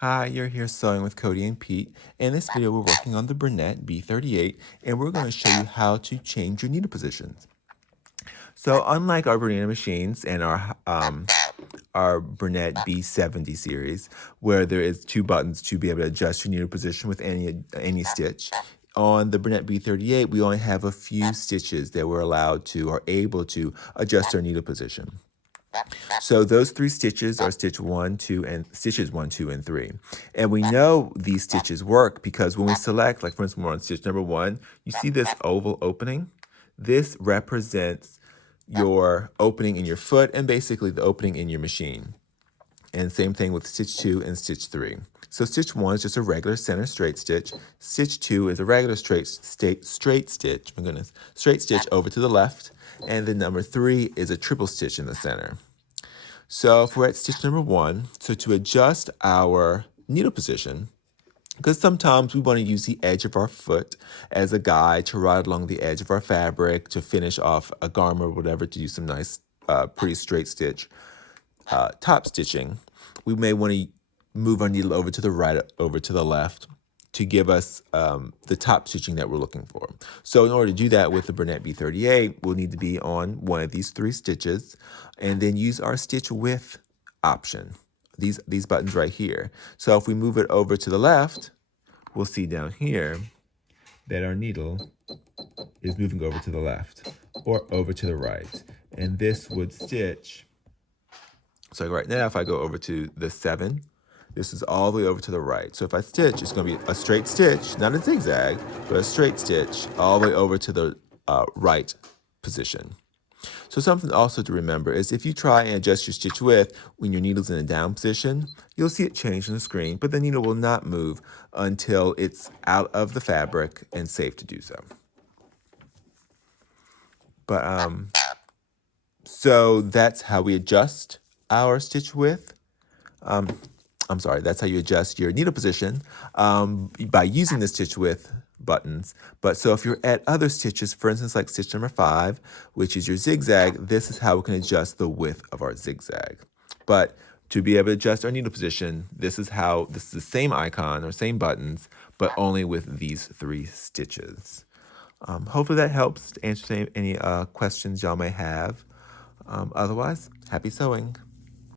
Hi, you're here sewing with Cody and Pete. In this video, we're working on the bernette b38, and we're going to show you how to change your needle positions. So unlike our Bernina machines and our bernette b70 series, where there is two buttons to be able to adjust your needle position with any stitch, on the bernette b38, we only have a few stitches that we're allowed to or able to adjust our needle position. So those three stitches are stitches 1, 2, and 3. And we know these stitches work because when we select, like for instance, we're on stitch number 1, you see this oval opening? This represents your opening in your foot and basically the opening in your machine. And same thing with stitch 2 and stitch 3. So stitch 1 is just a regular center straight stitch. Stitch 2 is a regular straight stitch, my goodness, straight stitch over to the left. And then number 3 is a triple stitch in the center. So if we're at stitch number 1, so to adjust our needle position, because sometimes we want to use the edge of our foot as a guide to ride along the edge of our fabric to finish off a garment or whatever, to do some nice, pretty straight stitch top stitching, we may want to move our needle over to the right, over to the left, to give us the top stitching that we're looking for. So in order to do that with the bernette b38, we'll need to be on one of these 3 stitches and then use our stitch width option, these buttons right here. So if we move it over to the left, we'll see down here that our needle is moving over to the left or over to the right. And this would stitch. So right now, if I go over to the 7, this is all the way over to the right. So if I stitch, it's going to be a straight stitch, not a zigzag, but a straight stitch all the way over to the right position. So something also to remember is if you try and adjust your stitch width when your needle's in a down position, you'll see it change on the screen, but the needle will not move until it's out of the fabric and safe to do so. But so that's how we adjust our stitch width. I'm sorry, that's how you adjust your needle position by using the stitch width buttons. But so if you're at other stitches, for instance, like stitch number 5, which is your zigzag, this is how we can adjust the width of our zigzag. But to be able to adjust our needle position, this is the same icon or same buttons, but only with these 3 stitches. Hopefully that helps to answer any questions y'all may have. Otherwise, happy sewing.